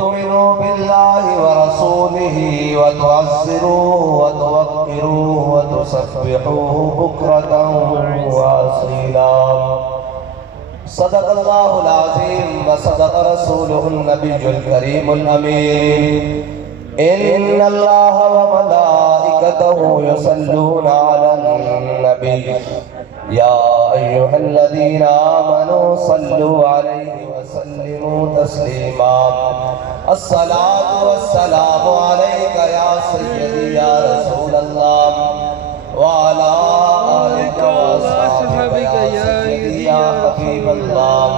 تؤمنوا بالله ورسوله وتعزروه وتوقروه وتسبحوه بكرة وأصيلا. صدق الله العظيم وصدق رسوله النبي الكريم الأمين. إن الله وملائكته يصلون على النبي يا أيها الذين آمنوا صلوا عليه وسلموا تسليما. الصلاة والسلام عليك يا سيدي يا رسول الله وعلى آلك وأصحابك يا سيدي يا حبيب الله.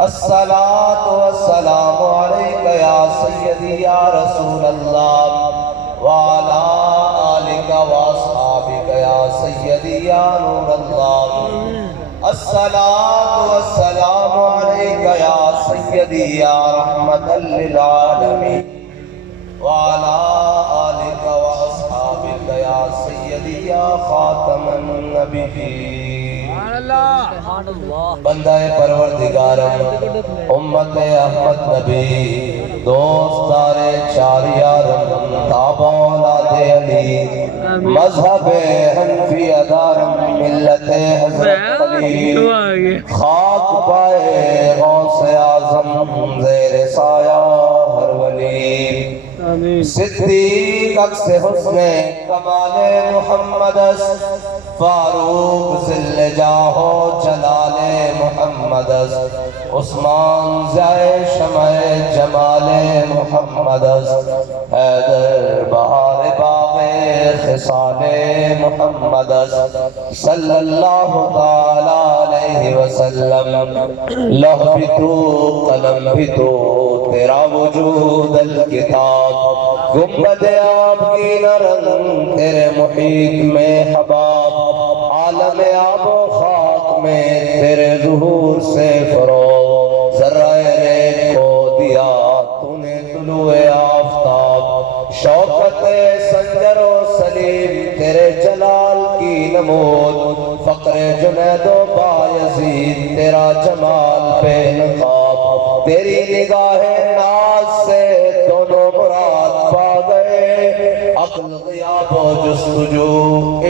الصلاة والسلام عليك يا سيدي يا رسول الله وعلى آلك وأصحابك يا سيدي يا نور الله. الصلاة والسلام عليك يا سيدي يا رحمة للعالمين وعلى آلك وأصحابك يا سيدي يا خاتم النبيين. بندہ پروردگارم امت احمد نبی دوستار چار یارم تابع اولاد علی مذہب حنفی ادارم ملت حضرت علی خاک پائے غوث اعظم زیر سایہ ہر ولی صدیق عکس حسن کمال محمد فاروق ذل جاہ و جلال محمد عثمان ضیاء شمع جمال محمد حیدر بہار باغ خصال محمد صلی اللہ تعالی علیہ وسلم. لوح بھی تو قلم بھی تو تیرا وجود الکتاب گنبد آپ کی نرنگ تیرے محیط میں حباب عالم آب و خاک میں تیرے ظہور سے فروغ ذرہ ریت کو دیا تو نے طلوع آفتاب شوکت سنجر و سلیم تیرے جلال کی نمود فقر جنید و بایزید تیرا جمال بے نقاب تیری نگاہ ناز سے دونوں مراد پا گئے عقل غیاب و جستجو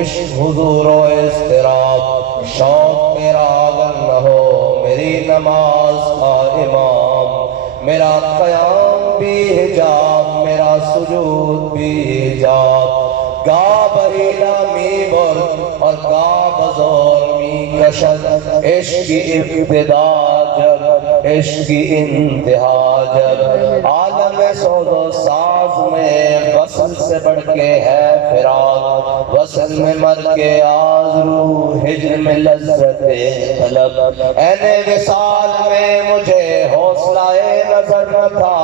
عشق حضور و اضطراب شوق میرا اگر نہ ہو میری نماز کا امام میرا قیام بھی حجاب میرا سجود بھی حجاب گا بریدہ می برد اور گا بزور می کشد عشق کی ابتدا جب عشق کی انتہا جب عالم سوز و ساز میں وصل سے بڑھ کے ہے فراق وصل میں مر کے آزرو ہجر میں لذت طلب این وصال میں مجھے حوصلہ نظر نہ تھا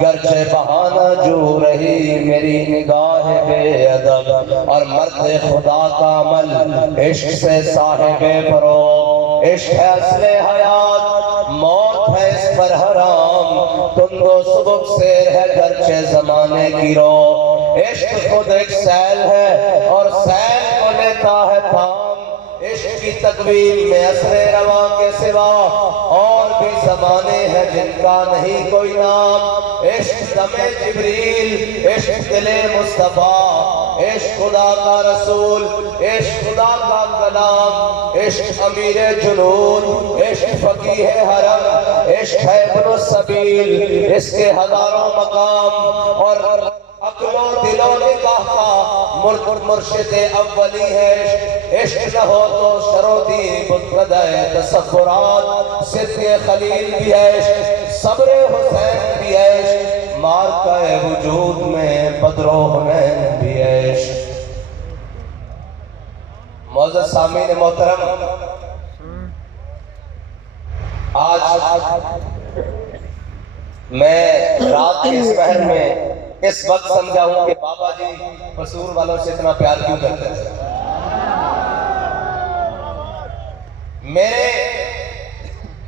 گرچہ بہانہ جو رہی میری نگاہ بے ادب اور مرد خدا کا عمل عشق سے صاحب فروغ عشق ہے اصل حیات موت ہے اس پر حرام تند و سبک سیر ہے گرچہ زمانے کی رو عشق خود ایک سیل ہے اور سیل کو لیتا ہے تھام عشق کی تقویم میں اثر رواں کے سوا اور بھی زمانے ہیں جن کا نہیں کوئی نام عشق دم جبریل عشق دل مصطفیٰ عشق خدا کا رسول عشق خدا کا کلام عشق امیر جنون عشق فقیہ حرم عشق ہے ابن السبیل اس کے ہزاروں مقام اور عقل و دل و نگاہ کا مرشد اولی ہے عشق نہ ہو تو شرودی بتردہ تصورات صدق خلیل بھی ہے عشق صبر حسین بھی ہے عشق مارکہ وجود میں بدر و حنین بھی ہے عشق. معزز سامعین محترم آج میں رات کے اس پہر میں اس وقت سمجھا ہوں کہ بابا جی قصور والوں سے اتنا پیار کیوں کرتے ہیں.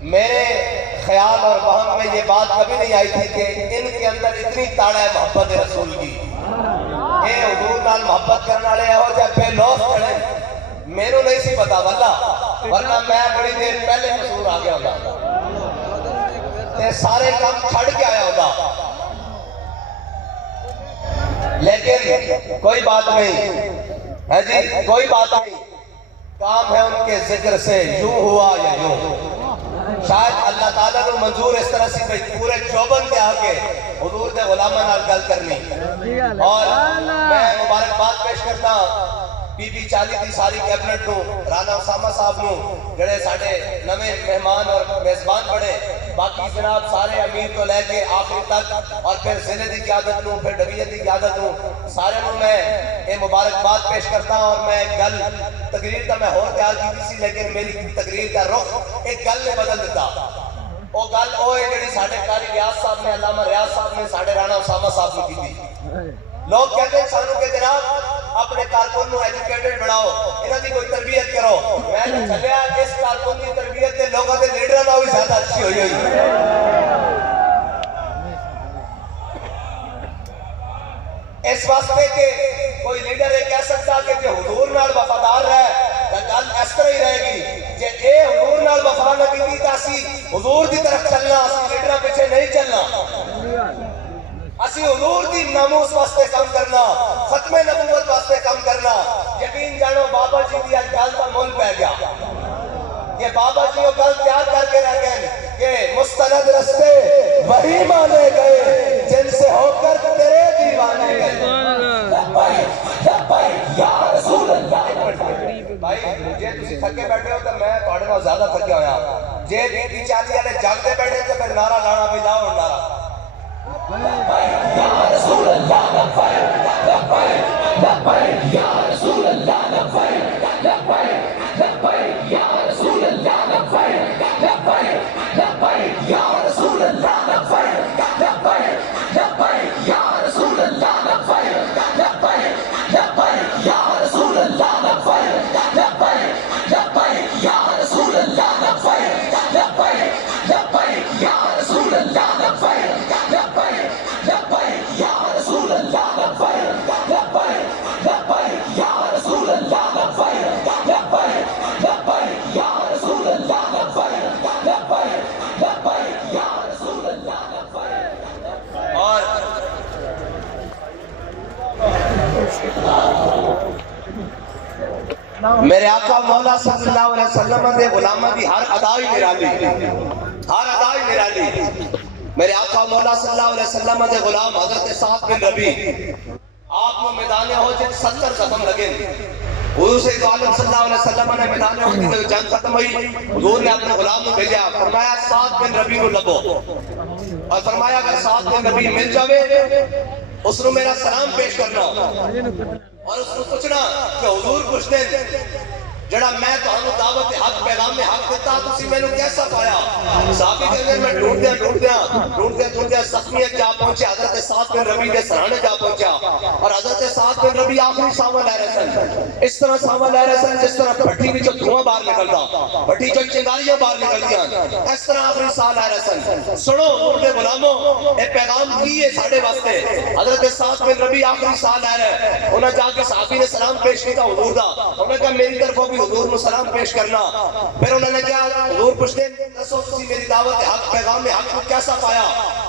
میرے خیال اور وہم میں یہ بات کبھی نہیں آئی تھی کہ ان کے اندر اتنی تاڑا ہے محبت رسول کی کہ حضور نال محبت کرنا لے ہو جب پہ لوس کھڑے میرے نہیں سی پتا واللہ ورنہ میں بڑی دیر پہلے قصور آ گیا ہوتا تے سارے کام چھڑ کے آیا ہوتا لیکن کوئی بات نہیں ہے جی، کوئی بات نہیں، کام ہے ان کے ذکر سے یوں ہوا یا یوں۔ شاید اللہ تعالیٰ نے منظور اس طرح سے پورے چوبن کے آگے حضور دے غلامہ نال گل کرنی، اور میں مبارکباد پیش کرتا پی پی 40 دی ساری کیبنٹ نو، رانا اسامہ صاحب نو جڑے ساڑھے نویں مہمان اور میزبان بڑے، باقی جناب سارے امیر کو لے کے آخری تک، اور پھر ضلع دی قیادت نو، پھر ڈویژن دی قیادت نو، سارے نو میں یہ مبارکباد پیش کرتا ہوں۔ اور میں گل تقریر کا میں اور تیار کی تھی، لیکن میری تقریر کا رخ ایک گل نے بدل دیتا۔ وہ گل وہ ہے جڑی ساڑھے قاری ریاض صاحب نے، علامہ ریاض صاحب نے ساڑھے رانا اسامہ صاحب نے کی تھی۔ لوگ کہتے ہیں سانوں کے جناب اپنے کارکن نو ایجوکیٹڈ بڑھاؤ، انہاں دی کوئی تربیت کرو۔ میں نے چلیا اس کارکن دی تربیت تے لوگوں دے لیڈراں نال بھی زیادہ اچھی ہوئی ہوئی۔ اس واسطے کہ کوئی لیڈر یہ کہہ سکتا کہ جو حضور نال وفادار رہے تو گل اس طرح ہی رہے گی، جے اے حضور نال وفا نہ کیتی تے اسی حضور دی طرف چلنا، اسی لیڈراں پیچھے نہیں چلنا۔ اسی حضور دی ناموس واسطے کام کرنا، ختم نبوت واسطے کام کرنا۔ یقین جانو بابا جی دی اج گل دا مول پہ گیا، یہ بابا جی وہ گل تیار کر کے رہ گئے کہ مستند رستے وہی مانے گئے جن سے ہو کر تیرے دیوانے گئے۔ بھائی جے تسی تھکے بیٹھے ہو تو میں پڑھنے میں زیادہ تھکے ہویا، جے بی پی 40 والے جاگتے بیٹھے تو پھر نعرہ لانا بھی لاؤ نعرہ۔ یا رسول اللہ لبیک لبیک لبیک یا رسول اللہ لبیک لبیک لبیک یا رسول اللہ لبیک لبیک لبیک یا رسول اللہ لبیک لبیک لبیک یا رسول اللہ لبیک لبیک لبیک یا رسول اللہ لبیک لبیک لبیک یا رسول اللہ لبیک لبیک لبیک یا رسول اللہ لبیک لبیک یا رسول اللہ لبیک لبیک لبیک یا رسول اللہ لبیک لبیک لبیک یا رسول اللہ لبیک لبیک لبیک یا رسول اللہ لبیک۔ اور میرے آقا مولا صلی اللہ علیہ وسلم دے غلامہ دی ہر ادائی نرالی، ہر ادائی نرالی۔ میرے آقا مولا صلی اللہ علیہ وسلم دے غلام حضرت سعد بن ربی آپ کو میدان حوض 70 زخم لگے۔ حضور سے عالم صلی اللہ علیہ وسلم نے میدان حوض کی جنگ ختم ہوئی، حضور نے اپنے غلام کو بھیجا، فرمایا سعد بن ربی کو لبو، اور فرمایا اگر سعد بن ربی مل جاوے اس نے میرا سلام پیش کرنا، اور اس نے پوچھنا کہ حضور پوچھتے جڑا میں تو ہمیں دعوت حق پیغام میں حق دیتا تسی میں نے کیسا پایا؟ صحابی کے اندر میں ڈھونڈدیا زخمی ایک جا پہنچے، حضرت سعد بن ربی کے سرانے جا پہنچا، اور حضرت سعد بن ربی آخری ساما لے رہے سن، اس طرح ساما لے رہے سن جس طرح بھٹی بھی جو دھواں باہر نکلتا، بھٹی جو چنگاریاں باہر نکلدیاں، اس طرح آخری سا لے رہے سن۔ سنو حضور دے غلاموں، اے پیغام کی ہے ساڑھے واسطے، حضرت سعد بن ربی آخری سا لے رہے، انہیں جا کے صحابی نے سلام پیش کیا حضور دا، انہیں کہا میری طرف بھی حضور کو سلام پیش کرنا۔ پھر انہوں نے کہا حضور پوچھتے دسو تسی میری دعوت حق پیغام میں حق کو کیسا پایا؟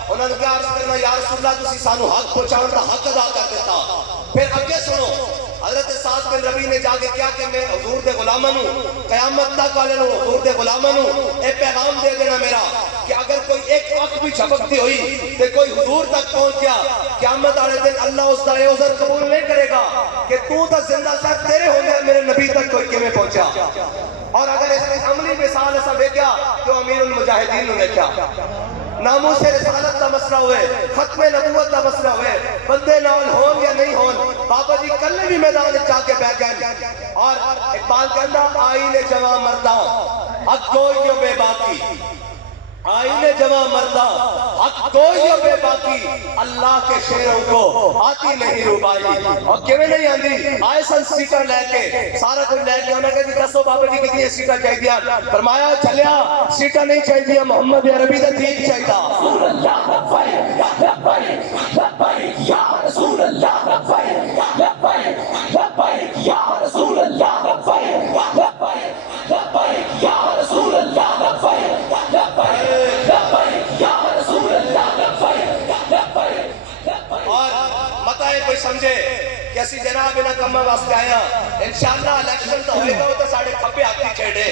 انہوں نے کہا عرض کرنا یا رسول اللہ تسی سانو حق پہنچاؤں کا حق ادا کر دیتا۔ پھر اگے سنو حضرت سعد بن ربی نے جا کے کیا کہ میں حضور دے غلاماں نو قیامت تک والے نو حضور دے غلاماں نو اے پیغام دے دینا میرا کہ اگر کوئی ایک اکھ بھی جھپکتی ہوئی تے کوئی حضور تک پہنچ گیا، قیامت والے دن اللہ اس کا یہ عذر قبول نہیں کرے گا کہ تو تا زندہ سر تیرے ہوندے میرے نبی تک کوئی کیویں پہنچا۔ اور اگر اس میں عملی مثال ایسا دیکھا تو امیر المجاہدین نے دیکھا، ناموس رسالت کا مسئلہ ہوئے، ختم نبوت کا مسئلہ ہوئے، بندے نال ہون یا نہیں ہون، بابا جی کلے بھی میدان چاہ کے بیٹھ گئے، اور اقبال کہندا آئین جوان مردہ حق کوئی بے باقی، آئین جوان مردہ حق کوئی بے باقی، اللہ کے شیروں کو آتی نہیں روبائی۔ اور کیویں نہیں آندی؟ آئے سن سیٹا لے کے، سارا کچھ لے کے، انہوں نے کہا دسو بابا جی کتنی سیٹا چاہی دیا؟ فرمایا چلیا سیٹا نہیں چاہی دیا، محمد عربی دا دین چاہی دا۔ رسول اللہ لبیک لبیک لبیک یا رسول اللہ لبیک لبیک لبیک یا رسول اللہ لبیک لبیک لبیک یا رسول اللہ لبیک لبیک لبیک یا رسول اللہ لبیک لبیک۔ اور متع کوئی سمجھے کہ اسی جناب انہاں کماں واسطے آیا انشاءاللہ الیکشن تو ہوئے گا تو ساڑھے کھپے آتی چھیڑے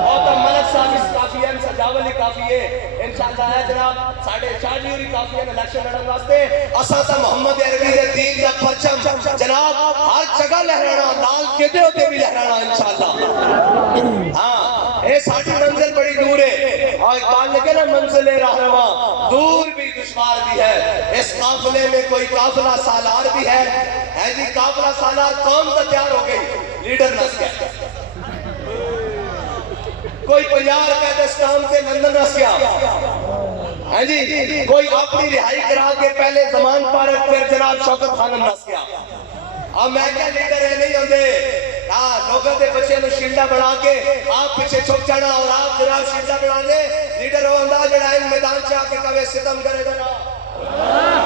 اور تو ملک صاحب اس کافی ہے سجاولی کافی ہے انشاءاللہ ہے جناب ساڑھے شاہجی ہوئی کافی ہے الیکشن لڑن واسطے اساسا محمد عربی دے دین دا پرچم جناب ہر جگہ لہرانا لال قلعے ہوتے بھی لہرانا انشاءاللہ ہاں اے ساڑھی منزل بڑی دور ہے اور اقبال لکھے نا منزل رہنما دور بھی دشوار بھی ہے اس قافلے میں کوئی قافلہ سالار بھی ہے جی قافلہ سالار قوم تو تیار ہو گئی لیڈر نس گیا کوئی 50 روپے دستان سے لندن رس گیا ہے جی کوئی اپنی رہائی کرا کے پہلے زمان پارک پھر جناب شوکت خانم رس گیا اب میں کیا لیڈر ہے نہیں ہوندے لوگوں دے بچے نے شیلڈا بنا کے آپ پیچھے چھوک جانا اور آپ جناب شیلڈا بنا دے لیڈر ہو انداز جڑا ان میدان چاہ کے کبھے ستم کرے جناب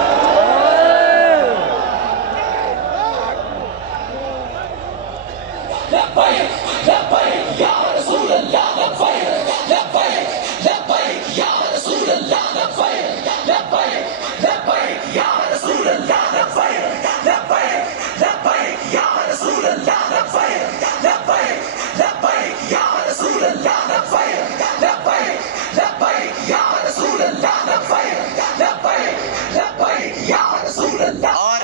لبیک لبیک یا رسول اللہ لبیک لبیک لبیک یا رسول اللہ لبیک لبیک لبیک یا رسول اللہ لبیک لبیک لبیک یا رسول اللہ لبیک لبیک لبیک یا رسول اللہ لبیک لبیک لبیک یا رسول اللہ لبیک لبیک لبیک یا رسول اللہ اور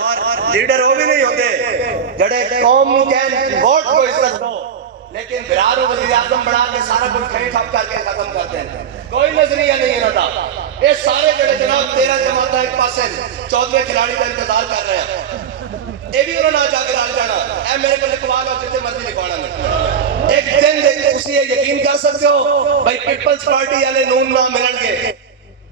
لیڈر وہ بھی نہیں ہوتے جڑے قوم کہن ووٹ کو عزت دو لیکن برار و وزیر اعظم بڑھا کے سارا کچھ کھڑی ٹھپ کر کے ختم کرتے ہیں کوئی نظریہ نہیں ہے نا یہ سارے جڑے جناب 13 جماعتہ ایک پاسے 14ویں کھلاڑی کا انتظار کر رہے ہیں یہ بھی انہوں نے جا کے ڈال جانا اے میرے کو لکھوال اور جتنے مرضی لکھوانا میں ایک دن اسی یقین کر سکتے ہو بھائی پیپلز پارٹی والے نون نہ ملن گے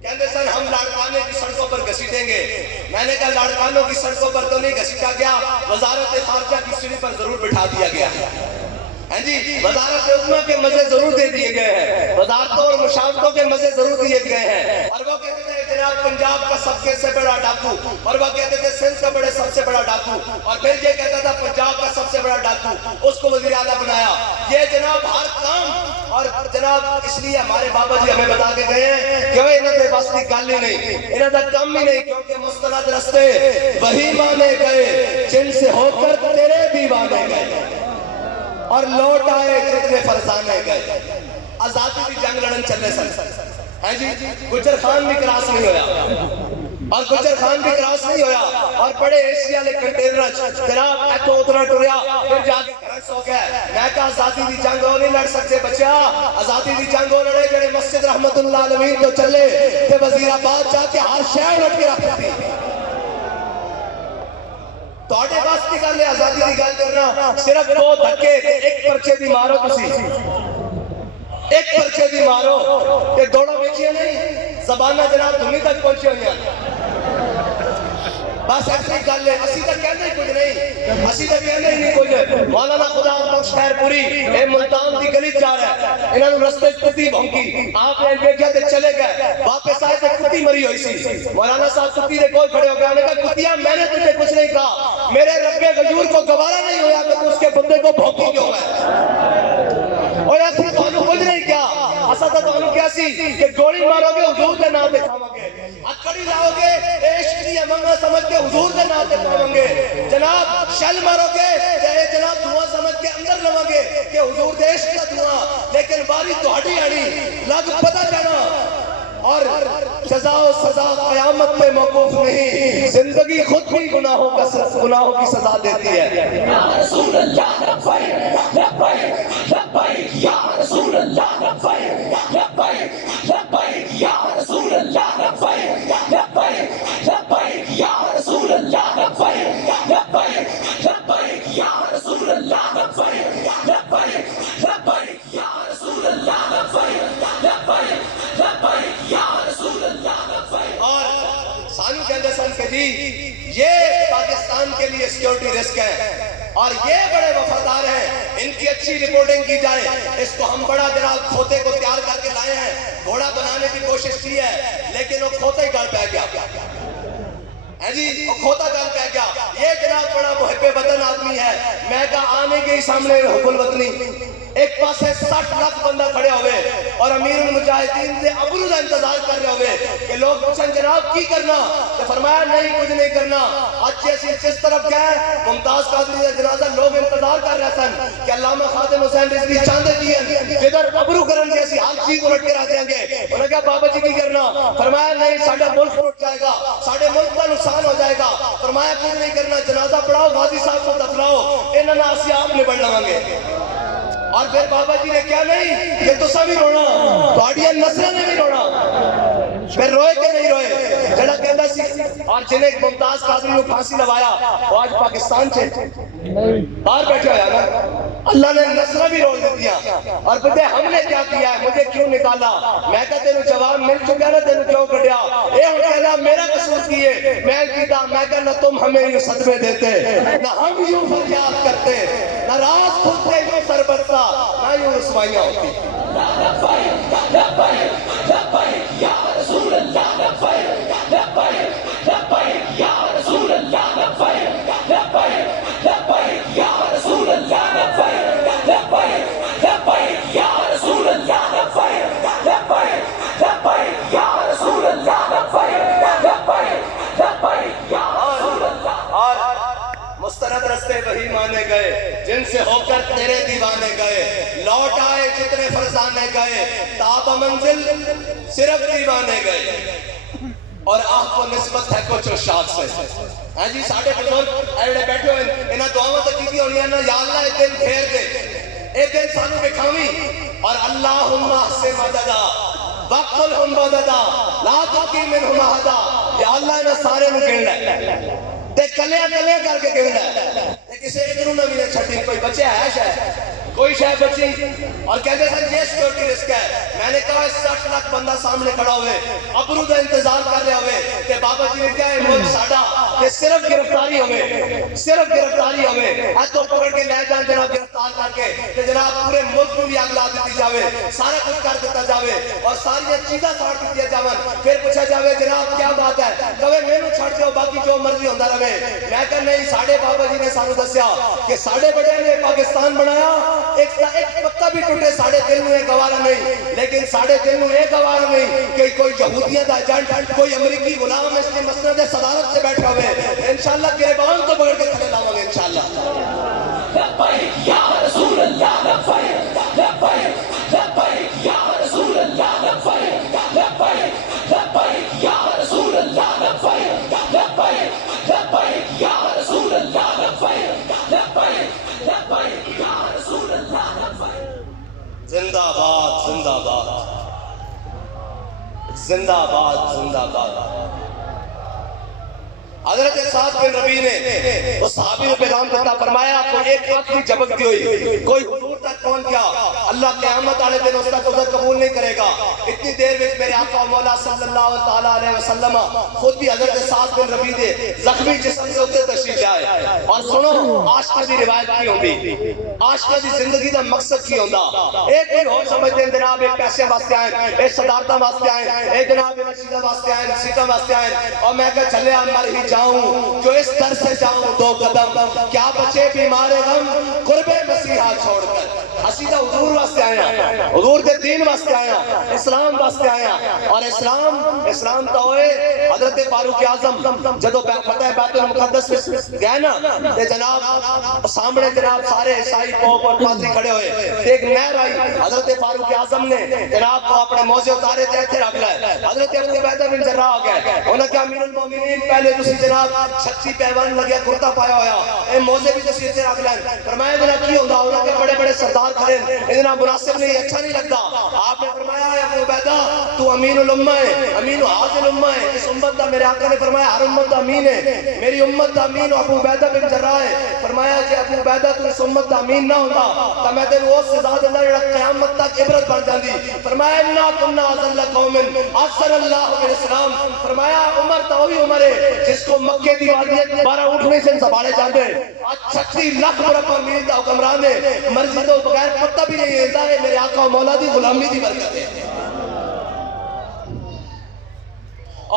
کہتے سن ہم لاڑکانوں کی سڑکوں پر گھسیٹیں گے میں نے کہا لاڑکانوں کی سڑکوں پر تو نہیں گھسیٹا گیا وزارت خارجہ کی سیڑھی پر ضرور بٹھا دیا گیا ہے جی وزارت عظمیٰ کے مزے ضرور دے دیے گئے ہیں وزارتوں اور مشاورتوں کے مزے ضرور دیے گئے ہیں اور وہ کہتے تھے جناب پنجاب کا سب سے بڑا ڈاکو اور وہ کہتے تھے سندھ کا بڑے سب سے بڑا ڈاکو اور پھر یہ کہتا تھا پنجاب کا سب سے بڑا ڈاکو اس کو وزیر اعلیٰ بنایا یہ جناب ہر کام اور جناب اس لیے ہمارے بابا جی ہمیں بتا کے گئے ہیں کہ وہ انہوں نے بس کی گل ہی نہیں انہوں نے کم ہی نہیں کیونکہ مستند رستے وہی مانے گئے جن سے ہو کر تیرے بھی مانے گئے اور لوٹ آئے جتنے فرزانے گئے آزادی کی جنگ لڑن چلے سن ہے جی گجر خان بھی کراس نہیں ہویا اور گجر خان بھی کراس نہیں ہویا اور بڑے ایشیا لے کنٹینر جناب ایتو اتنا ٹوریا پھر جا کے کرنس ہو گیا میں کہا آزادی کی جنگ ہو نہیں لڑ سکتے بچیا آزادی کی جنگ ہو لڑے جڑے مسجد رحمت اللہ عالمین کو چلے کہ وزیر آباد جا کے ہر شہر لٹ کے رکھتے تھی تو آٹے باس کی گل ہے آزادی کی گل کرنا صرف دو دھکے ایک پرچے دی مارو کسی ایک پرچے دی مارو یہ دوڑا بیچیا نہیں زبانہ جناب دھمی تک پہنچے ہوئی ہیں بس ایسی گل ہے اسی تک کہنے ہی کچھ نہیں اسی تک کہنے ہی نہیں کچھ مولانا خدا بخش خیر پوری اے ملتان دی گلی جا رہا ہے انہوں نے رستے کتی بھونکی آپ نے دیکھا تے چلے گئے واپس آئے تے کتی مری ہوئی سی مولانا صاحب کتی دے کوئی کھڑے ہو گیا انہوں نے کہا کتیاں میں نے تجھے کچھ نہیں کہا میرے رب غیور کو گوارا نہیں ہویا کہ تو اس کے بندے کو بھونکی کیوں ہے اور ایسی تو انہوں کچھ نہیں کیا اسا تو انہوں کیا سی کہ گوڑی مارو گے حضور دے نام دکھاؤں گے اکڑی لاؤ گے عشق کی امنگا سمجھ کے حضور دے نام دکھاؤں گے جناب شل مارو گے جناب دعا سمجھ کے اندر لو گے کہ حضور دے عشق کا دعا لیکن باری تو ہٹی ہٹی لگ پتہ جانا اور جزا و سزا قیامت پہ موقوف نہیں زندگی خود بھی گناہوں کی سزا دیتی ہے یا رسول اللہ لبیک لبیک لبیک یا رسول اللہ لبیک لبیک لبیک یا رسول اللہ لبیک لبیک لبیک یا رسول اللہ لبیک لبیک لبیک یا رسول اللہ لبیک لبیک لبیک یا رسول اللہ لبیک لبیک لبیک یا رسول اللہ. اور سانو کہندے سن کہ جی یہ پاکستان کے لیے سیکیورٹی رسک ہے اور یہ بڑے وفادار ہیں ان کی اچھی رپورٹنگ کی جائے اس کو ہم بڑا جناب کھوتے کو تیار کر کے لائے ہیں گھوڑا بنانے کی کوشش کی ہے لیکن وہ کھوتے ہی گل پہ گیا ہے جی وہ کھوتا گل پہ گیا یہ جناب بڑا محب وطن آدمی ہے میں کہا آنے کے ہی سامنے حب الوطنی ایک پاس 60 لاکھ بندہ کھڑے ہوئے اور امیر المجاہدین سے ابرو کا انتظار کر رہے ہوئے کہ لوگ پوچھیں جناب کی کرنا، تو فرمایا نہیں کچھ نہیں کرنا، اچھے سے جس طرف گئے ممتاز قادری کا جنازہ لوگ انتظار کر رہے تھے کہ علامہ خادم حسین رضوی چاندے دیئے ادھر ابرو کرن جیسی ہر چیز الٹ کے رہ دیں گے. انہوں نے کہا بابا جی کی کرنا، فرمایا نہیں ساڑھا ملک اٹھ جائے گا، ساڑھے ملک کا نقصان ہو جائے گا. فرمایا کچھ نہیں کرنا، جنازہ پڑھاؤ غازی صاحب کو دفناؤ، انہاں نے آسی آپ میں بڑھ لگا گے. اور پھر بابا جی نے کیا نہیں کہ تسا بھی رونا، تواڈیاں نسلاں نے بھی رونا. پھر روئے کہ نہیں روئے؟ جڑا کہندا سی اور جنہیں ممتاز قادری کو پھانسی لوایا وہ آج پاکستان سے باہر بیٹھے ہویا نا. اللہ نے نسلیں بھی رول دیا. اور پتہ ہم نے کیا کیا ہے، مجھے کیوں نکالا؟ میں کہا تینوں جواب مل چکا نا، تینوں کیوں کٹیا؟ اے ہم کہنا میرا قصور کیے، میں کیتا، میں کہنا تم ہمیں یوں صدمے دیتے، نہ ہم یوں فریاد کرتے، نہ راز کھلتے یوں سربستہ، نہ یوں رسوائیاں ہوتی. یا رسول اللہ لبیک لبیک لبیک یا رسول اللہ لبیک لبیک لبیک یا رسول اللہ لبیک لبیک لبیک یا رسول اللہ لبیک لبیک لبیک یا رسول اللہ لبیک لبیک لبیک یا رسول اللہ. اور مستند رستے وہی مانے گئے جن سے ہو کر تیرے دیوانے گئے، لوٹ آئے جتنے فرزانے گئے، تاب منزل صرف دیوانے گئے. اور آپ کو نسبت ہے کچھ ارشاد سے. ہاں جی ساڑھے بزرگ ایڈے بیٹھے ہوئے انہاں دعاوں تو کی ہونی ہے نا، یا اللہ ایک دن پھیر دے، ایک دن سانو بکھاوی. اور اللہم احسن مددا وقتلہم بددا لا تبقی منہم احدا. یا اللہ انہاں سارے نو گن لے تے کلیاں کلیاں کر کے گن لے، کسی ایک نو نہ بھی نہ چھٹی. کوئی بچے ہے شاید کوئی شاید بچی. اور کہتے ہیں یہ سیکورٹی رسک ہے. میں نے کہا 60 لاکھ بندہ سامنے کھڑا ہوئے ابرو کا انتظار کر رہے ہوئے کہ بابا جی نے کہا ہے ملک ساڑا کہ صرف گرفتاری ہوئے، صرف گرفتاری ہوئے. ہے تو پکڑ کے لے جان جناب گرفتار کر کے کہ جناب پورے ملک میں بھی اگلا دیتی جاوے، سارا کچھ کر دیتا جاوے اور ساری چیزیں چھاڑ دیتی جاون. پھر پوچھا جاوے جناب کیا بات ہے، کہے میں نو چھڑ دیو باقی جو مرضی ہوندہ رہے. میں کہا نہیں، ساڑھے بابا جی نے سانو دسیا کہ ساڑھے بڑے نے پاکستان بنایا، ایک پتہ بھی ٹوٹے ساڑھے دل میں گوارا نہیں، لیکن ساڑھے دل میں گوارا نہیں کہ کوئی یہودیاں دا ایجنٹ، کوئی امریکی غلام اس کے مسند صدارت سے بیٹھا ہوئے. انشاءاللہ گریبان کو پکڑ کے کھڑے لاؤں گے انشاءاللہ. لبیک یا رسول اللہ لبیک لبیک لبیک یا رسول اللہ لبیک لبیک لبیک یا رسول اللہ لبیک لبیک لبیک یا رسول اللہ لبیک لبیک لبیک یا رسول اللہ لبیک. زندہ باد زندہ باد زندہ باد زندہ باد. حضرت سعد بن ربیع نے اس صحابی کو پیغام دیتا، فرمایا کوئی ایک آنکھ کی جھپکتی ہوئی کوئی حضور تک پہنچ گیا، اللہ قیامت والے دن اس کا عذر قبول نہیں کرے گا. اتنی دیر میں میرے آقا و مولا صلی اللہ تعالیٰ علیہ وسلم خود بھی حضرت سعد بن ربیع دے زخمی جسم سے اتنے تشریف لائے. اور سنو عاشقہ دی روایت کی ہوندی، عاشقہ دی زندگی دا مقصد کی ہوندا. ایک کوئی اور سمجھتے ہیں جناب ایک پیسے واسطے آئیں، ایک صدارتہ واسطے آئیں، ایک جناب ایک چیزہ واسطے آئیں، سیٹہ واسطے آئیں. اور میں کہا چلے مر ہی جاؤں جو اس در سے جاؤں 2 قدم، کیا بچے بیمار غم قرب مسیحہ چھوڑ کر. حسیدہ حضور واسطے آیا، حضور دے دین واسطے آیا، اسلام واسطے آیا. اور اسلام تو ہوئے حضرت فاروق اعظم جدو فتح بیت المقدس گئے نا تے جناب سامنے جناب سارے عیسائی پوپ اور پادری کھڑے ہوئے، ایک نہر آئی. حضرت فاروق اعظم نے جناب کو اپنے موزے اتارے تے ایتھے رکھ لائے. حضرت ابو عبیدہ بن جراح آ گئے، انہوں نے کہا امیر المومنین پہلے تسی جناب چھتی پیوان لگیا کرتا پایا ہویا، اے موزے بھی تسی ایتھے رکھ لائے. فرمایا جناب کی ہوندا؟ انہوں نے کہا بڑے بڑے سردار کھڑے اتنا مناسب نہیں، اچھا نہیں لگتا. آپ نے فرمایا اے ابو عبیدہ تو امین الامہ ہے، امین حاضر الامہ ہے. اس امت دا میرے آقا نے فرمایا ہر امت دا امین ہے، میری امت دا امین ابو عبیدہ بن جراح ہے. فرمایا کہ ابو عبیدہ تو اس امت دا امین نہ ہوندا تو میں تینوں اس سزا دیندا جڑا قیامت تک عبرت بن جاندی. فرمایا انا کنا ذل قوم احسن اللہ بالاسلام. فرمایا عمر تو وہی عمر ہے جس کو مکے دی وادی 12 اٹھنے سے سنبھالے جاندے. آج 36 لاکھ مربع میل دا حکمران ہے، مرضی تو بغیر پتہ بھی نہیں ہے. میرے آقا و مولا دی غلامی دی برکت ہے.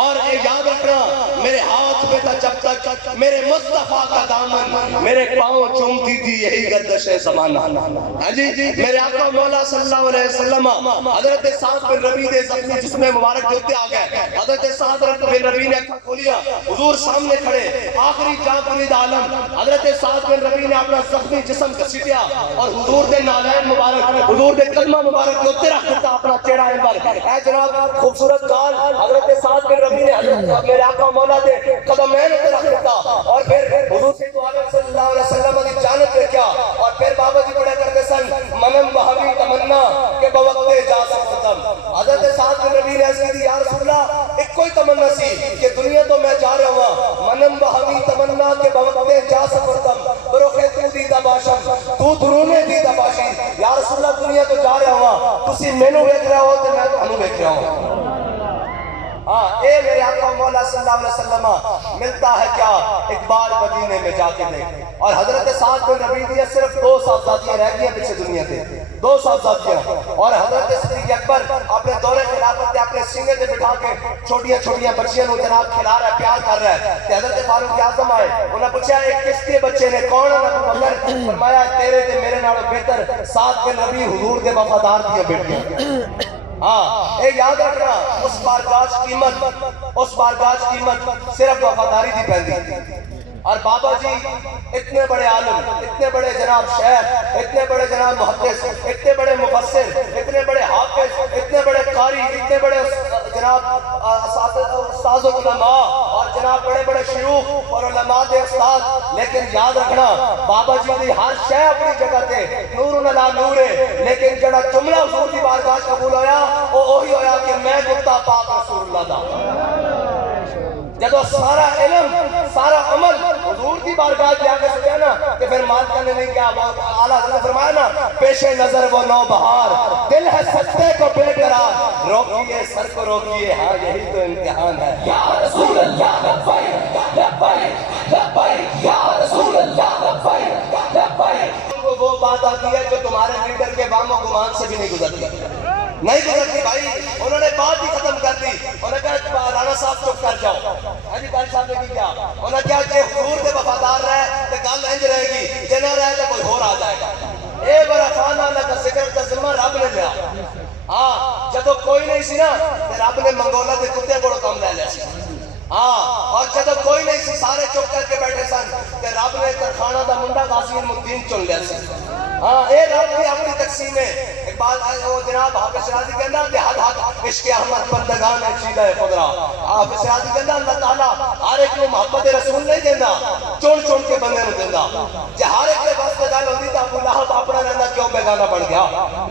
اور اے یاد رکھنا میرے ہاتھ ہاتھ میں تھا جب تک میرے مصطفیٰ کا دامن میرے پاؤں چومتی تھی یہی گردش زمانہ. جی میرے آقا مولا صلی اللہ علیہ وسلم حضرت سعد بن ربیع زخمی جسم مبارک دیتے آ گئے. حضرت سعد بن ربیع نے اکھا کھولیا, حضور سامنے کھڑے, آخری جاں برید عالم. حضرت سعد بن ربیع نے اپنا زخمی جسم کسیٹیا اور حضور دے نالین مبارک, حضور دے کلمہ مبارک دیتے رکھ دیتا اپنا چہرہ انبر. اے جناب خوبصورت گال حضرت سعد بن ربیع نے حضرت میرے آقا مولا دے قدمین تے رکھ دیتا اور پھر حضور صلی اللہ علیہ وسلم کی جانت دیکھا. اور پھر بابا جی پڑھا کرتے سن منم بہوی تمنا کہ بوقت جا سکتم. حضرت سعد بن ربیع نے عرض کی یا رسول اللہ ایک کوئی تمنا سی کہ دنیا تو میں جا رہا ہوں, منم بہوی تمنا کہ بوقت جا سکتم بروخے تو دیدہ باشم تو درونے دیدہ باشی. یا رسول اللہ دنیا تو جا رہا ہوں, تسی مینوں دیکھ رہا ہو تو میں تانوں دیکھ رہا ہوں. اے میرے آقا مولا صلی اللہ علیہ وسلم ملتا ہے کیا ایک بار مدینے میں جا کے دیکھ. اور حضرت سعد بن ربیع دیا صرف 2 صاحبزادیاں رہ گئی ہیں پیچھے دنیا تھے, 2 صاحبزادیاں. اور حضرت صدیق اکبر اپنے دور خلافت تے اپنے سینے تے بٹھا کے چھوٹیاں چھوٹیاں بچیاں نو جناب کھلا رہا ہے, پیار کر رہا ہے. تے حضرت فاروق اعظم آئے, انہوں نے پوچھا ایک کس کے بچے نے, کون ہے ابو بکر؟ فرمایا تیرے تے میرے نالوں بہتر سعد بن ربیع حضور دے وفادار دیاں بیٹیاں. اے یاد رکھنا اس بارگاہ قیمت, اس بارگاہ قیمت صرف وفاداری دی پہندی. اور بابا جی اتنے بڑے عالم, اتنے بڑے جناب شیخ, اتنے بڑے جناب محدث, اتنے بڑے مفسر, اتنے بڑے حافظ, اتنے بڑے قاری, اتنے بڑے جناب استاذ و علماء اور جناب بڑے بڑے شیوخ اور علماء دے استاد. لیکن یاد رکھنا بابا جی دی ہر شے اپنی جگہ تے نور علا نور ہے, لیکن جڑا جملہ حضور دی بارگاہ قبول ہویا وہ وہی ہویا کہ میں گفتہ پاک رسول اللہ دا. جدو سارا علم سارا عمل حضور کی بارگاہ جا کے سکیا نا کہ پھر مالکہ نے نہیں کیا, اعلیٰ حضرت فرمایا نا پیش نظر وہ نو بہار, دل ہے سجدے کو بے قرار, روکیے سر کو روکیے, ہاں یہی تو امتحان ہے. یا رسول اللہ لبیک لبیک لبیک یا رسول اللہ لبیک لبیک. وہ بات آتی ہے جو تمہارے لیڈر کے وام و گمان سے بھی نہیں گزرتی, نہیں گزرتی بھائی. انہوں نے بات ہی ختم کر دی, انہوں نے کہا رانا صاحب چپ کر جاؤ. ہاں جی قاری صاحب نے کیا, انہوں نے کہا کہ حضور دے وفادار رہے تو گل انج رہے گی, جے نہ رہے تو کوئی اور آ جائے گا. اے برا خانہ کا ذکر کا ذمہ رب نے لیا. ہاں جدو کوئی نہیں سی نا تو رب نے منگولا دے کتے کو کم لے لیا سی. ہاں اور جدو کوئی نہیں سی سارے چپ کر کے بیٹھے سن تو رب نے ترخانہ دا منڈا غازی المدین چن لیا سی. ہاں اے رب کی اپنی تقسیم ہے. اقبال جناب حافظ شرازی کہنا کہ حد حد عشق احمد بندگان چیدہ خدرا. حافظ شرازی کہنا اللہ تعالیٰ ہر ایک کو محبت رسول نہیں دینا, چون چون کے بندے نو دینا. جے ہر ایک کے بس گل ہوندی تو ابو لہب اپنا رہنا کیوں بیگانہ بن گیا,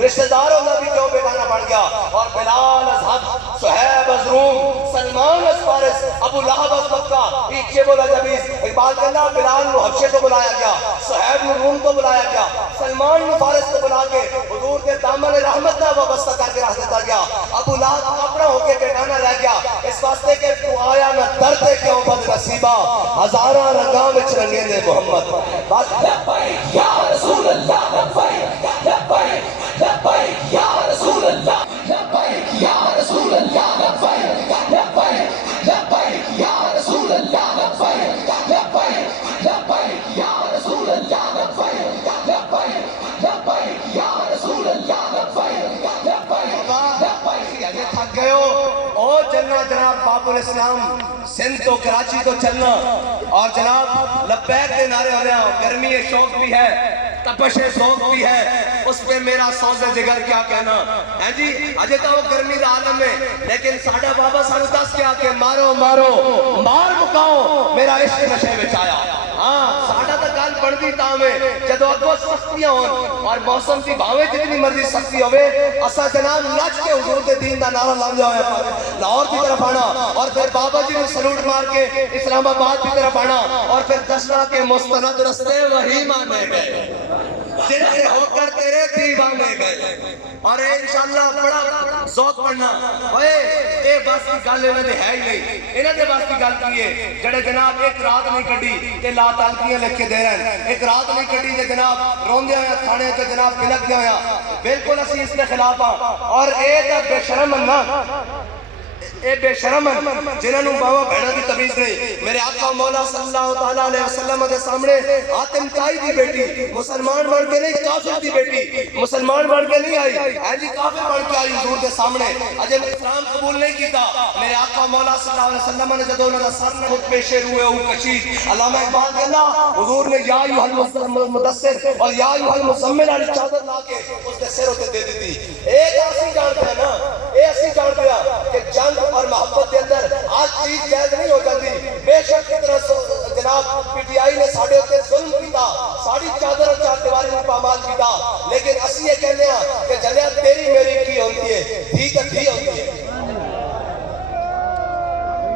رشتہ دار ہونا بھی کیوں بیگانہ بن گیا. اور بلال از حق, صہیب از روم, سلمان از فارس, ابو لہب از مکہ, ایچے بولا جبیز. اقبال کہنا بلال نو حبشے کو بلایا گیا, صہیب نو روم کو بلایا گیا, سلمان نو فارس کو بلا کے حضور کے دامن رحمت نہ وابستہ کر کے رکھ دیتا گیا. ابو لہب اپنا ہو کے بیگانہ رہ گیا اس واسطے کہ تو آیا نہ درد کیوں بد نصیبہ, ہزاراں رنگاں وچ رنگے دے محمد. لبیک یا رسول اللہ لبیک لبیک لبیک یا رسول اللہ لبیک یا رسول اللہ لبیک لبیک لبیک یا رسول اللہ لبیک لبیک لبیک یا رسول اللہ لبیک لبیک لبیک یا رسول اللہ لبیک لبیک لبیک. اگے تھک گئے ہو اور چلنا جناب باب الاسلام سندھ تو کراچی تو چلنا, اور جناب لبیک کے نعرے ہو رہے ہیں. گرمی شوق بھی ہے, تپش ذوق بھی ہے, اس پہ میرا سوز جگر کیا کہنا ہے جی. اجے تو وہ گرمی دا عالم ہے, لیکن ساڈا بابا سانو دس کیا کہ مارو مارو مار مکاؤ میرا عشق نشے وچ آیا. ہاں ساڈا تو گل بنتی تاں میں جدو اگوں سختیاں ہون اور موسم کی بھاویں جتنی مرضی سختی ہوئے اسا جناب نچ کے حضور دے دین دا نعرہ لاندے ہوئے لاہور کی طرف آنا, اور پھر بابا جی نے سلوٹ مار کے اسلام آباد کی طرف آنا, اور پھر دسنا کے مستند رستے وہی مانے گئے جن سے ہو کر تیرے دیوانے گئے. اور انشاءاللہ بڑا ذوق پڑھنا اوئے اے بس کی گل انہاں دے ہے ہی نہیں. انہاں دے بس کی گل کی ہے جڑے جناب ایک رات نہیں کڈی تے لا تعلقیاں لکھ کے دے رہے ہیں, ایک رات نہیں کڈی تے جناب روندے ہویا تھانے تے جناب بلک دے ہویا. بالکل اسی اس کے خلاف ہاں. اور اے تے بے شرم نا اے بے شرم جنہاں نوں باواں بہناں دی تمیز نہیں. میرے آقا مولا صلی اللہ تعالیٰ علیہ وسلم دے سامنے حاتم تائی دی بیٹی مسلمان بن کے نہیں کافر دی بیٹی مسلمان بن کے نہیں آئی ہے جی کافر بن کے آئی حضور دے سامنے اجے اسلام قبول نہیں کیتا. میرے آقا مولا صلی اللہ علیہ وسلم نے جدوں انہاں دا سر نہ پیشے روئے او کشید علامہ اقبال کہنا حضور نے یا ایھا المدثر اور یا ایھا المزمل والی چادر لا کے اس دے سر تے دے دیتی. ایک اسی جانتے ہیں نا اے اسی جانتے ہیں کہ جنگ اور محبت کے اندر آج چیز جائز نہیں ہو جاتی. بے شک کتنا جناب پی ٹی آئی نے ساڑھے ہوتے ظلم کیتا ساڑھی چادر اور چار دیواری میں پامال کیتا لیکن اسی یہ کہنے ہیں کہ جلیا تیری میری کی ہوتی ہے دھی تو دھی ہوتی ہے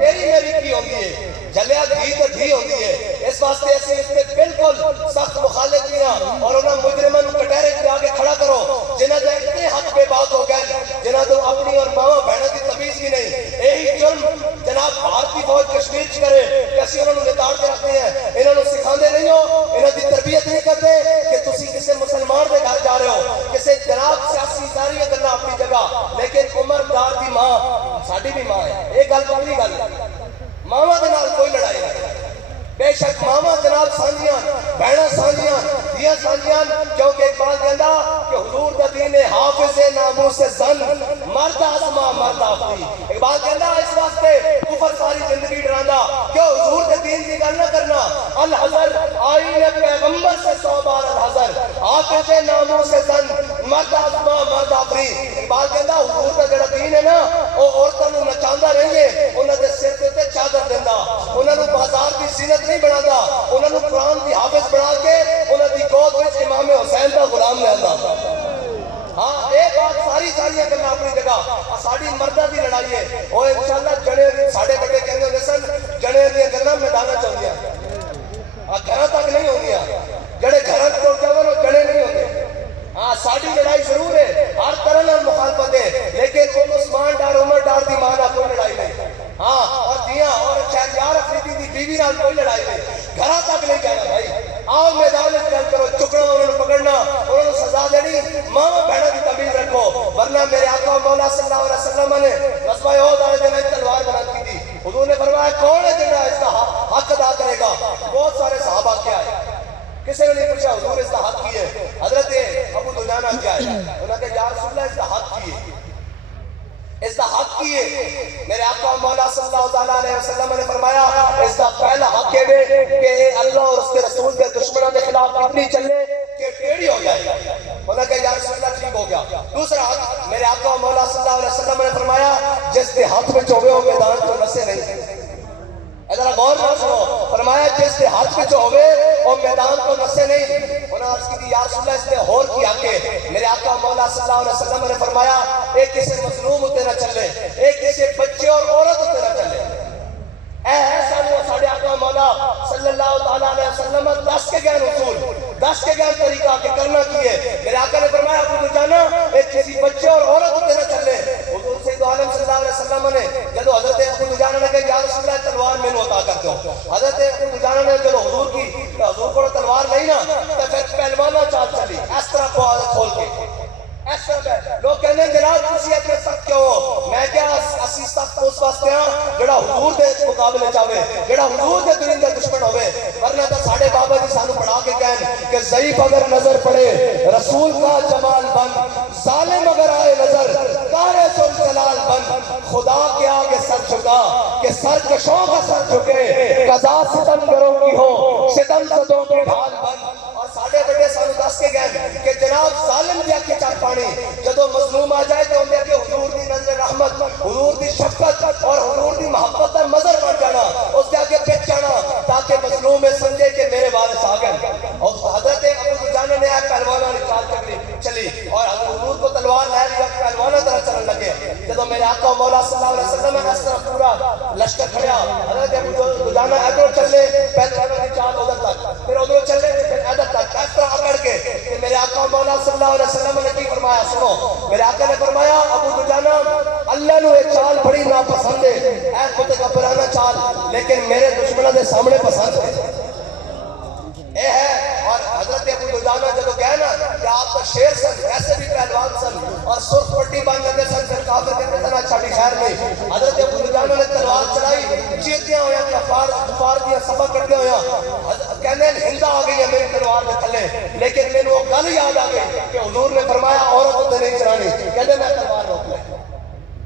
تیری میری کی ہوتی ہے جلیا دھی تو دھی ہوتی ہے. اس واسطے ایسے اس کے بالکل سخت مخالف کیا اور انہاں مجرمان کٹہرے کے آگے کھڑا کرو جنہاں دے اتنے حق بے بات ہو گئے جنہاں تو اپنی اور ماں بہنوں کی تمیز بھی نہیں. یہی جرم جناب بھارتی فوج کشمیر چ کرے کہ اسی انہوں نے لتاڑ کے رکھتے ہیں انہوں نے سکھاندے نہیں ہو انہوں کی تربیت نہیں کرتے کہ تسی کسی مسلمان دے گھر جا رہے ہو کسی جناب سیاسی اداری کرنا اپنی جگہ لیکن عمر دار دی ماں ساڈی بھی ماں ہے. ایک گل پکڑی گل ماواں دے نال کوئی لڑائی نہیں. بے شک ماواں جناب سانجیاں بہناں سانجیاں دیاں سانجیاں کیونکہ اقبال کہندا کہ حضور دا دین حافظ ناموس زن مرد آسما مرد آفری. اقبال کہندا اس واسطے کفر ساری زندگی ڈراندا کہ حضور دے دین دی گل نہ کرنا. الحذر آئین پیغمبر سے 100 بار الحذر حافظ ناموس زن مرد آسما مرد آفری. اقبال کہندا حضور دا جڑا دین ہے نا او عورتاں نوں نچاندا نہیں ہے انہاں دے سر تے چادر دیندا انہاں نوں بازار دی زینت نہیں بناتا انہوں نے قرآن کی حافظ بنا کے انہوں نے گود میں امام حسین کا غلام لے آتا. ہاں ایک بات ساری ساریاں کرنا اپنی جگہ ساڑی مردہ دی لڑائی ہے وہ انشاءاللہ جڑے ساڑے بڑے کہنے ہونے سن جڑے دیا کرنا میدانہ چاہتی ہیں گھرہ تک نہیں ہوتی ہیں جڑے گھرہ تو جاؤں وہ جڑے نہیں ہوتے. ہاں ساڑی لڑائی ضرور ہے ہر طرح نہ مخالفت ہے لیکن ام عثمان ڈار عمر ڈار دی مانا کوئی لڑائی نہیں. ہاں اور دیاں اور شہریار افریدی دی بیوی نال کوئی لڑائی نہیں گھرہ تک نہیں جانا بھائی. آؤ میدان چل کرو چکنا انہوں نے پکڑنا انہوں نے سزا دینی ماں بہنوں کی تمیز رکھو ورنہ میرے آقا مولا صلی اللہ علیہ وسلم نے غزوہ احد والے دن ایک تلوار بنا کی تھی. حضور نے فرمایا کون ہے جنہا اس کا حق ادا کرے گا. بہت سارے صحابہ کیا ہے کسی نے نہیں پوچھا حضور اس کا حق کی ہے. حضرت ابو دجانہ کیا ہے انہوں نے کہا یا رسول اللہ اس کا حق کی ہے اس کا حق کی ہے. میرے آقا مولا صلی اللہ علیہ وسلم نے فرمایا اس کا پہلا حق ہے کہ اللہ اور اس کے رسول کے دشمنوں کے خلاف اتنی چلے کہ ٹیڑھی ہو جائے. انہوں نے کہا یا رسول اللہ ٹھیک ہو گیا. دوسرا حق میرے آقا مولا صلی اللہ علیہ وسلم نے فرمایا جس کے ہاتھ میں چوبے ہو میدان کو نسے نہیں. ادھر غور نہ سنو فرمایا جس کے ہاتھ میں چوبے اور میدان کو نسے نہیں. انہوں نے عرض کی تھی یا رسول اللہ اس نے ہور کی حق. میرے آقا مولا صلی اللہ علیہ وسلم نے فرمایا ایک کسی مظلوم ہوتے نہ چلے ایک کسی بچے اور عورت ہوتے نہ چلے. اے سامنے ساڑھے آقا مولا صلی اللہ علیہ وسلم 10 کے گئن اصول 10 کے گئن طریقہ کہ کرنا کیے. میرے آقا نے فرمایا ابو دجانہ ایک کسی بچے اور عورت ہوتے نہ چلے. حضور سید عالم صلی اللہ علیہ وسلم نے جدو حضرت ابو دجانہ نے کہا یا رسول اللہ تلوار میں عطا کر دو. حضرت ابو دجانہ نے جدو حضور کی حضور کو تلوار نہیں نا تو پھر پہلوانہ چال چلی اس طرح کو کھول کے اس طرح لوگ کہنے جناب تسی اتنے سخت کیوں ہو. میں کیا اسی سخت اس واسطے ہاں جڑا حضور دے مقابلے چاہے جڑا حضور دے درندے دشمن ہوئے. ورنہ تو ساڑھے بابا جی سانو پڑھا کے کہن کہ ضعیف اگر نظر پڑے رسول کا جمال بن ظالم اگر آئے نظر کارے سن جلال بن خدا کے آگے سر جھکا کہ سر کشوں کا سر جھکے قضا ستم گروں کی ہو ستم صدوں کے ڈھال بن. اور ساڑھے بڑے سانو 10 کے گئے کہ جناب ظالم دیا کی چار پانی جدو مظلوم آ جائے تو ہم کہ حضور دی نظر رحمت حضور دی شفقت اور حضور دی محبت کا مظہر بن جانا اس کے آگے پچ جانا تاکہ مظلوم میں سمجھے کہ میرے وارث آ گئے. اور حضرت ابو دجانہ نے ایک پہلوانہ نکال چلی اور حضور کو تلوار لے لیا پہلوانہ طرح چلنے لگے. جدو میرے آقا مولا صلی اللہ علیہ وسلم اس طرح پورا لشکر کھڑیا حضرت ابو دجانہ ادھر چلے پہلوانہ کی چال ادھر تک پھر ادھر چلے پھر ادھر تک اس طرح اکڑ کے کہ میرے آقا مولا صلی اللہ علیہ وسلم نے کی فرمایا سنو. میرے آقا نے فرمایا ابو دجانہ اللہ نے ایک چال بڑی ناپسند ہے اے متکبرانہ چال لیکن میرے دشمنوں دے سامنے پسند ہے اے ہے. اور حضرت ابو دجانہ جب گئے نا یا آپ کا شیر سن، ایسے بھی پہلوان سن اور سرخ پٹی باندھ لیتے سن، پھر کافر کہتے سن اچھا بھی خیر نہیں. حضرت ابو دجانہ نے تلوار چلائی، چیتیاں ہویا کفار دیا صفا کرتے ہویا کہنے ہندہ آ گئی ہے میری تلوار دے تھلے، لیکن میں نے وہ گل یاد آ گئی کہ حضور نے فرمایا عورت تے نہیں چلانی، کہنے میں تلوار روک لے.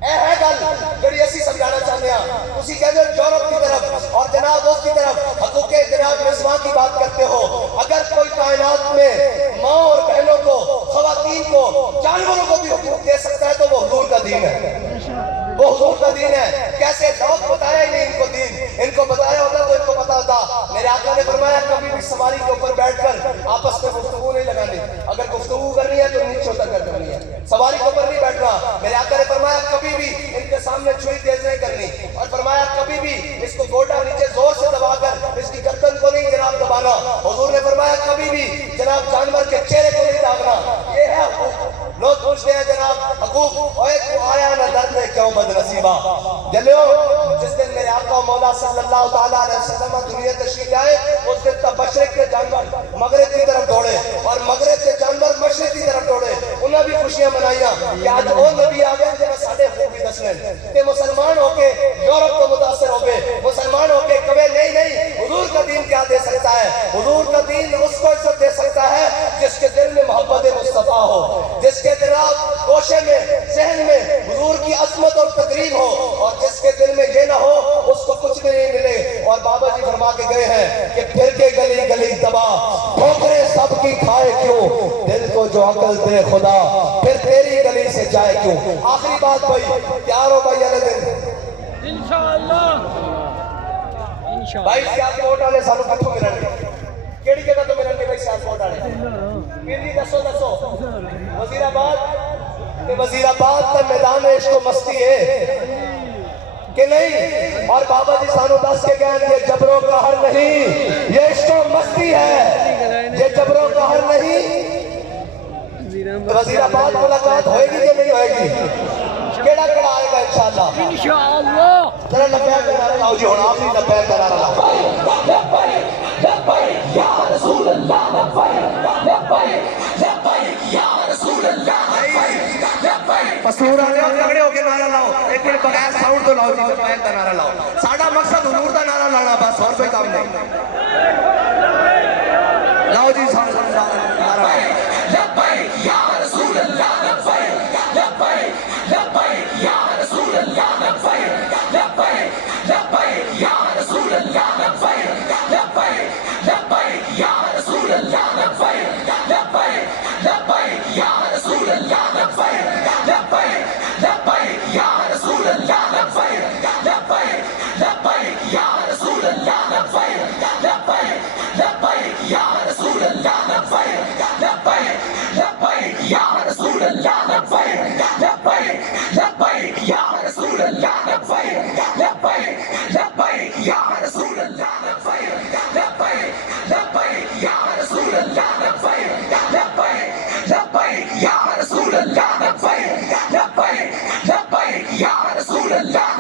اے ہے گل جڑی اسی سمجھانا چاہتے ہیں. تسی کہتے ہو یورپ کی طرف اور جناب اس کی طرف حقوق جناب نسواں کی بات کرتے ہو. اگر کوئی کائنات میں ماں اور بہنوں کو، خواتین کو، جانوروں کو بھی حقوق دے سکتا ہے تو وہ حضور کا دین ہے، وہ حضور کا دین ہے. کیسے لوگ بتایا ہی نہیں ان کو دین، ان کو بتایا ہوتا تو ان کو پتا ہوتا. میرے آقا نے فرمایا کبھی بھی سواری کے اوپر بیٹھ کر آپس میں گفتگو نہیں لگانی، اگر گفتگو کرنی ہے تو نیچے اتر کر کرنی ہے، سواری کے اوپر نہیں بیٹھنا. میرے آقا نے فرمایا کبھی بھی ان کے سامنے چھری تیز نہیں کرنی، اور فرمایا کبھی بھی اس کو گوٹا نیچے زور سے دبا کر اس کی گردن کو نہیں جناب دبانا. حضور نے فرمایا کبھی بھی جناب جانور کے چہرے کو نہیں داغنا. یہ ہے حقوق. لوگ پوچھتے ہیں جناب حقوق، اوے تو آیا نہ درد کیوں بد نصیبہ. جلیو جس دن میرے آقا مولا صلی اللہ تعالیٰ علیہ وسلم دنیا تشریف آئے، اس دن تک مشرق کے جانور مغرب کی طرف دوڑے اور مغرب کے جانور مشرق کی طرف دوڑے. انہوں بھی خوشیاں منائیاں کہ آج وہ نبی آ گئے جنہیں ساڑھے خوب بھی دسنے کہ مسلمان ہو کے یورپ کو متاثر ہو گئے، مسلمان ہو کے کبھی نہیں حضور کا دین کیا دے سکتا ہے. حضور کا دین اس کو عزت دے سکتا ہے جس کے دل میں محبت مصطفیٰ ہو، جس کے جناب گوشے میں ذہن میں حضور کی عظمت اور تقریب ہو، اور جس کے دل میں یہ نہ ہو اس کو کچھ بھی نہیں ملے. اور بابا جی فرما کے گئے ہیں کہ پھر کے گلی گلی تباہ ٹھوکریں سب کی کھائے کیوں، دل کو جو عقل دے خدا پھر تیری گلی سے جائے کیوں. آخری بات بھائی، تیار ہو بھائی اگلے دن انشاءاللہ بھائی سیالکوٹ والے سانو کتوں ملن گے؟ کیڑی جگہ تو ملن گے بھائی سیالکوٹ والے؟ پیر جی دسو وزیر آباد کا میدان عشق و مستی ہے کہ نہیں؟ اور بابا جی سانو دس کے گئے یہ جبر و قہر نہیں، یہ عشق و مستی ہے، یہ جبر و قہر نہیں. وزیر آباد ملاقات ہوئے گی کہ نہیں ہوئے گی؟ کیڑا کیڑا آئے گا انشاءاللہ انشاءاللہ. ذرا لبیک کا نعرہ لاؤ جی، ہن آپ بھی لبیک کا نعرہ لاؤ. لبیک لبیک یا رسول اللہ، لبیک لبیک لبیک یا رسول اللہ. پسور آنے اور تگڑے ہو کے نعرہ لاؤ. ایک منٹ بغیر ساؤنڈ تو لاؤ جی، لبیک کا نعرہ لاؤ. ساڑھا مقصد حضور کا نعرہ لانا بس، اور کوئی کام نہیں. لاؤ جی نعرہ لاؤ. لبیک یا رسول اللہ، لبیک لبیک لبیک یا رسول اللہ، لبیک لبیک لبیک یا رسول اللہ، لبیک لبیک لبیک یا رسول اللہ، لبیک لبیک لبیک یا رسول اللہ، لبیک لبیک لبیک یا رسول اللہ، لبیک لبیک لبیک یا رسول اللہ، لبیک لبیک لبیک یا رسول اللہ، لبیک لبیک لبیک یا رسول اللہ، لبیک لبیک لبیک یا رسول اللہ، لبیک لبیک لبیک یا رسول اللہ، لبیک لبیک لبیک یا رسول اللہ، لبیک لبیک لبیک یا رسول اللہ، لبیک لبیک لبیک یا رسول اللہ.